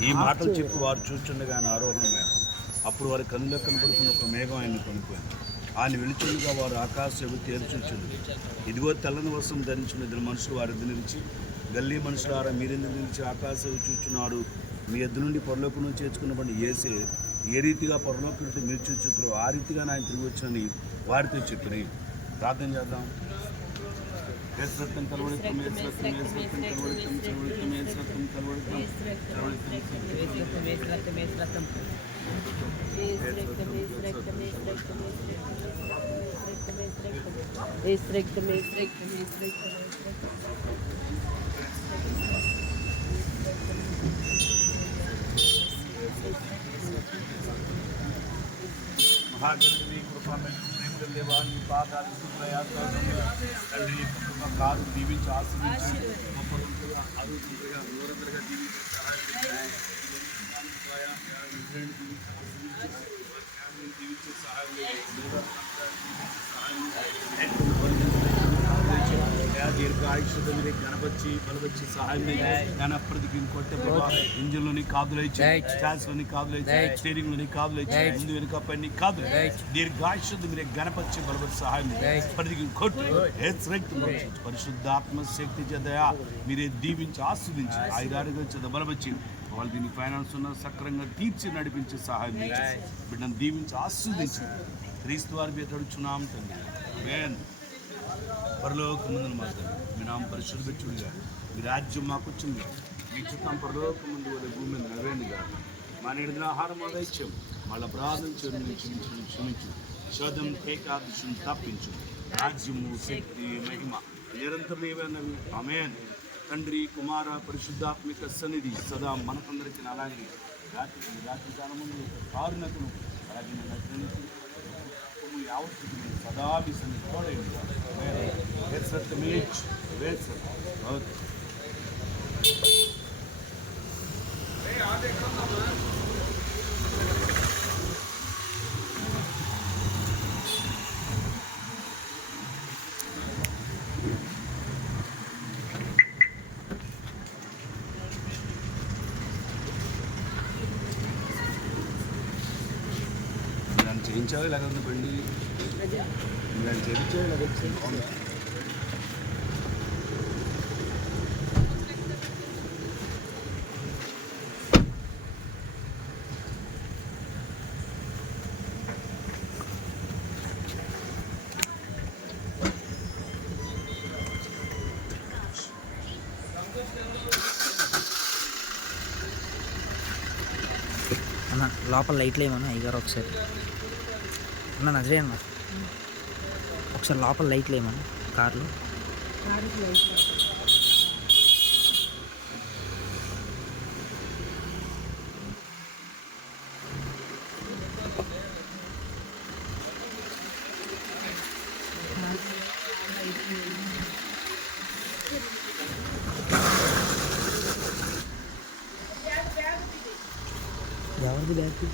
ఈ మాటలు చెప్పి వారు చూచుండగా ఆయన ఆరోహణమైన అప్పుడు వారి కనులకు కనపడుకున్న ఒక మేఘం ఆయన్ని కొనుక్కోయింది ఆయన వెలుచుండగా వారు ఆకాశం తేల్చుచుంది ఇదిగో తెల్లని వస్త్రం ధరించిన ఇద్దరు మనుషులు వారి ఎద్దు నిలిచి గల్లీ మనుషులారా మీరెందుకు నిలిచి ఆకాశం చూచున్నారు మీ ఎద్దు నుండి పొరలోకను చేర్చుకున్నటువంటి ఏసే ఏ రీతిగా పొరలోకి మీరు చూచుతారో ఆ రీతిగా ఆయన తిరిగి వచ్చని వారితో చెప్పినాయి ప్రార్థన చేద్దాం. रक्तम कृपा में प्रेम गंदे वाहन आदि कर కారు దీవించి ఆశ్రయించి గొప్పగా అరుగుతుండగా నూరందరగా దీవించి సహాయం మీరు గణపచ్చి బలవచ్చి సహాయం జ్ఞానప్రతికి కొట్టే ప్రభావ. ఇంజిన్లోని కాదులు లోని కాదులు స్టీరింగ్లోని కాదులు ముందు వెనుక పైన కాదులు మీరే గణపచ్చి బలవచ్చి సహాయం ప్రతికి కొట్టు హెచ్చరిక్తు పరిశుద్ధాత్మ శక్తి చేదయా మీరే దీవించి ఆస్వాదించి ఐదారుగా చేత బలవచ్చి వాళ్ళు దీని ఫైనాన్స్ ఉన్న సక్రంగా తీర్చి నడిపించే సహాయం. బిడ్డను దీవించి ఆస్వాదించి క్రీస్తు వారి మీద అడుచున్నాం తండ్రి. ఆమేన్. పరలోకమందున మాత్రం నామ పరిశుద్ధి పెట్టుగా మీ రాజ్యం మాకు వచ్చింది. మీ చిత్తం పరలోక ముందు వల్ల భూమి మీద నెరవేరుగా మా నేడిన ఆహారం మాగా ఇచ్చాము మళ్ళీ అపరాధం చేయడం క్షమించు క్షమించు. శోధం ఏకాదశం తప్పించు. రాజ్యము శక్తి మహిమ నిరంతరం ఏమైనవి అమేన్ తండ్రి కుమార పరిశుద్ధాత్మిక సన్నిధి సదా మనకందరికీ అలాగే రాత్రి రాత్రి కాలముందు కారుణకులు అలాగే నన్ను como యావత్తు సదా మీ సన్నిధి తోడైంది వేసత్తమేచ్ వేస ఓకే నన్ను చేయించావు ఇలాగ ఉంది బండి నన్ను చేయించావు ఇలాగ వచ్చింది అన్న లోపల లైట్లు ఏమన్నా? అయ్యారు ఒకసారి. అన్న నజరే అన్న. ఒకసారి లోపల లైట్లు ఏమన్నా? కార్లు? ഞാൻ ബാക്കി